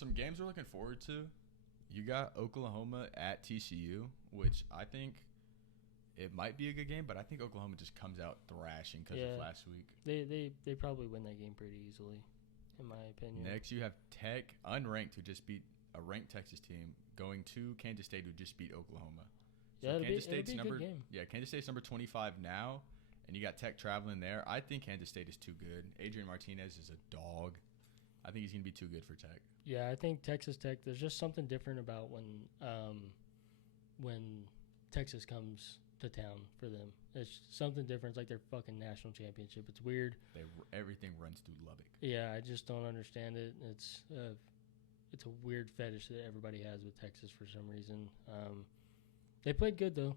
some games we're looking forward to. You got Oklahoma at TCU, which I think it might be a good game, but I think Oklahoma just comes out thrashing because of last week. They probably win that game pretty easily, in my opinion. Next, you have Tech, unranked, who just beat a ranked Texas team, going to Kansas State, who just beat Oklahoma. So yeah, Kansas State's it'll be a good game. Yeah, Kansas State's number 25 now, and you got Tech traveling there. I think Kansas State is too good. Adrian Martinez is a dog. I think he's going to be too good for Tech. Yeah, I think Texas Tech, there's just something different about when Texas comes to town for them. It's something different. It's like their fucking national championship. It's weird. Everything runs through Lubbock. Yeah, I just don't understand it. It's a weird fetish that everybody has with Texas for some reason. They played good, though.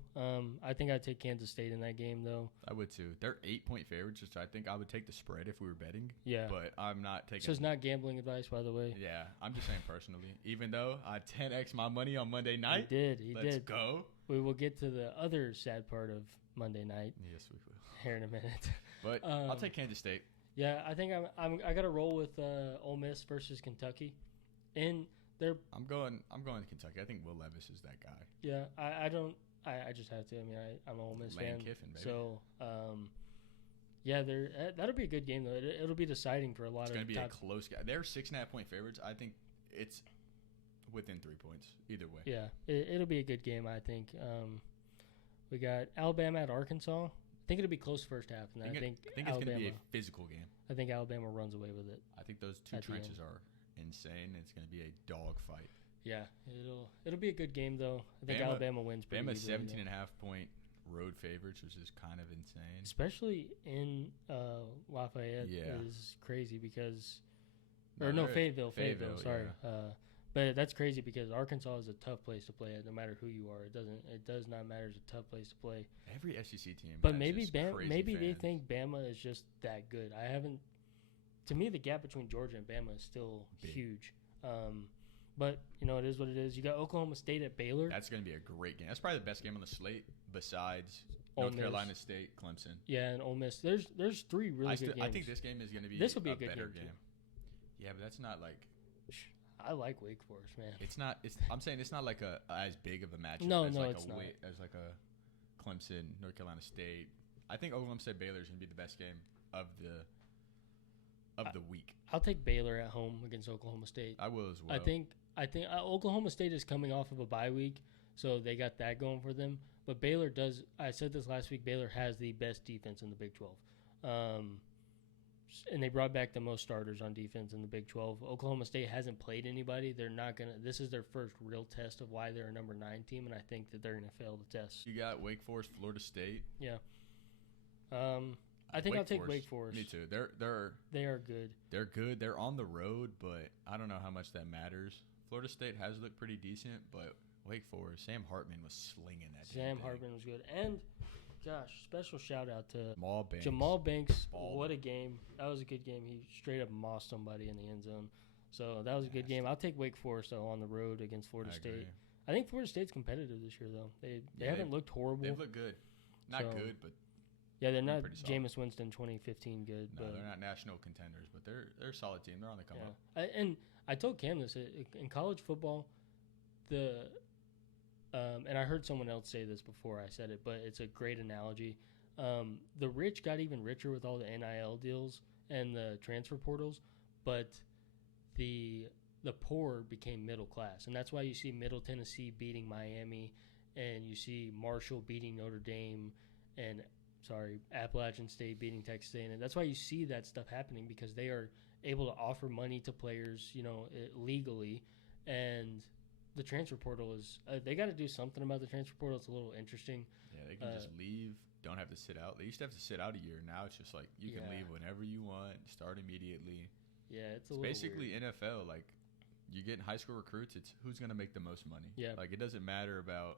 I think I'd take Kansas State in that game, though. I would, too. They're 8-point favorites, which I think I would take the spread if we were betting. Yeah. But I'm not taking... So it's not gambling advice, by the way? Yeah, I'm just saying personally. Even though I 10x my money on Monday night. He did. Let's go. We will get to the other sad part of Monday night. Yes, we will. Here in a minute. But I'll take Kansas State. Yeah, I think I got to roll with Ole Miss versus Kentucky. And they're... I'm going to Kentucky. I think Will Levis is that guy. Yeah, I just have to. I mean, I'm an Ole Miss fan. Kiffin, baby. So, yeah, that'll be a good game, though. It'll be deciding for a lot of... It's going to be a close game. They're 6.5-point favorites. I think it's within 3 points either way. Yeah, it'll be a good game, I think. We got Alabama at Arkansas. I think it'll be close first half. And I think it's going to be a physical game. I think Alabama runs away with it. I think those two trenches are insane. It's going to be a dog fight. Yeah, it'll be a good game, though. I think Alabama wins pretty Bama's easily. 17.5-point road favorites, which is kind of insane. Especially in Lafayette is crazy because – Fayetteville, sorry. Yeah. But that's crazy because Arkansas is a tough place to play at no matter who you are. It does not matter. It's a tough place to play. Every SEC team But has maybe fans. they think Bama is just that good. To me, the gap between Georgia and Bama is still huge. But, it is what it is. You got Oklahoma State at Baylor. That's going to be a great game. That's probably the best game on the slate besides North Carolina State, Clemson. Yeah, and Ole Miss. There's three really good games. I think this game is going to be a good better game. Yeah, but that's not like... I like Wake Forest, man. It's not. I'm saying it's not like as big of a matchup. No, as it's not. As like a Clemson, North Carolina State. I think Oklahoma State Baylor is going to be the best game of the week. I'll take Baylor at home against Oklahoma State. I will as well. I think Oklahoma State is coming off of a bye week, so they got that going for them. But Baylor does. I said this last week. Baylor has the best defense in the Big 12. And they brought back the most starters on defense in the Big 12. Oklahoma State hasn't played anybody. They're not going to – this is their first real test of why they're a number 9 team, and I think that they're going to fail the test. You got Wake Forest, Florida State. Yeah. I think I'll take Wake Forest. Me too. They are good. They're good. They're on the road, but I don't know how much that matters. Florida State has looked pretty decent, but Wake Forest, Sam Hartman was slinging that. Sam Hartman was good. And – gosh, special shout out to Jamal Banks. What a game. That was a good game. He straight up mossed somebody in the end zone. So that was a good game. I'll take Wake Forest, though, on the road against Florida State. I think Florida State's competitive this year, though. They haven't looked horrible. They've looked good. Not good, but yeah, they're not Jameis Winston 2015 good. No, they're not national contenders, but they're a solid team. They're on the come up. And I told Cam this. In college football, and I heard someone else say this before I said it, but it's a great analogy. The rich got even richer with all the NIL deals and the transfer portals, but the poor became middle class. And that's why you see Middle Tennessee beating Miami, and you see Marshall beating Notre Dame, and Appalachian State beating Texas A&M. And that's why you see that stuff happening, because they are able to offer money to players, legally, and the transfer portal is they got to do something about the transfer portal. It's a little interesting. Yeah, they can just leave, don't have to sit out. They used to have to sit out a year. Now it's just like you can leave whenever you want, start immediately. Yeah, it's basically weird. NFL. Like, you get high school recruits, it's who's going to make the most money. Yeah. Like, it doesn't matter about,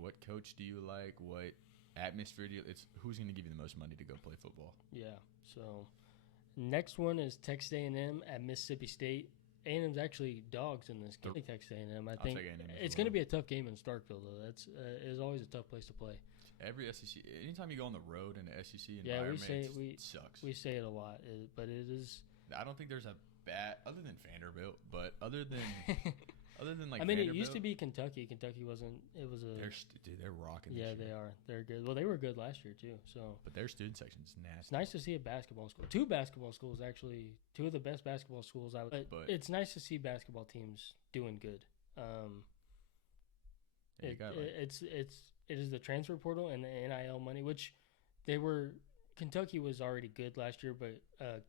what coach do you like, what atmosphere do you – it's who's going to give you the most money to go play football. Yeah. So, next one is Texas A&M at Mississippi State. A&M's actually dogs in this game. Texas A&M. I think it's going to be a tough game in Starkville, though. That's is always a tough place to play. Every SEC, anytime you go on the road in the SEC environment, it sucks. We say it a lot, but it is. I don't think there's a bad other than Vanderbilt, but other than like I mean, Vanderbilt, it used to be Kentucky. Kentucky wasn't. It was a. they're rocking. Yeah, this year. they are. They're good. Well, they were good last year too. So. But their student section's nasty. It's nice to see a basketball school. Two basketball schools, actually. Two of the best basketball schools. But it's nice to see basketball teams doing good. It is the transfer portal and the NIL money, which Kentucky was already good last year, but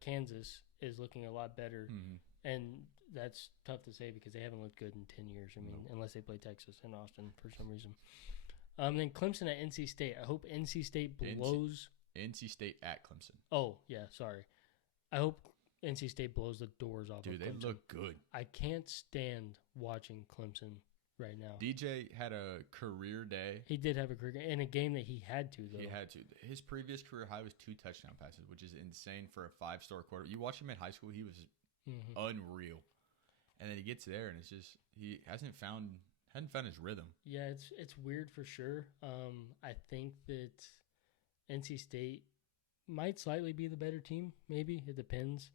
Kansas is looking a lot better. Mm-hmm. And that's tough to say because they haven't looked good in 10 years. I mean, unless they play Texas and Austin for some reason. Then Clemson at NC State. I hope NC State blows. NC State at Clemson. Oh, yeah, sorry. I hope NC State blows the doors off of Clemson. Dude, they look good. I can't stand watching Clemson right now. DJ had a career day. He did have a career in a game that he had to, though. He had to. His previous career high was 2 touchdown passes, which is insane for a 5-star quarterback. You watch him in high school, he was unreal. And then he gets there, and it's just he hadn't found his rhythm. Yeah, it's weird for sure. I think that NC State might slightly be the better team. Maybe it depends.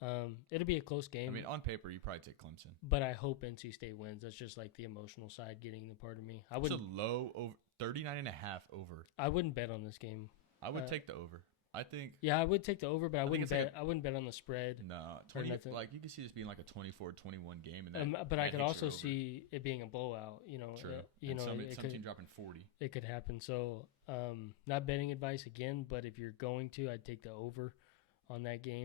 It'll be a close game. I mean, on paper, you probably take Clemson, but I hope NC State wins. That's just like the emotional side getting the part of me. It's a low over 39.5 over. I wouldn't bet on this game. I would take the over. I think. Yeah, I would take the over, but I wouldn't bet. I wouldn't bet on the spread. No, 20. Like you can see this being like a 24-21 game, and but I could also see it being a blowout. You know, true. Some team dropping 40. It could happen. So, not betting advice again. But if you're going to, I'd take the over on that game.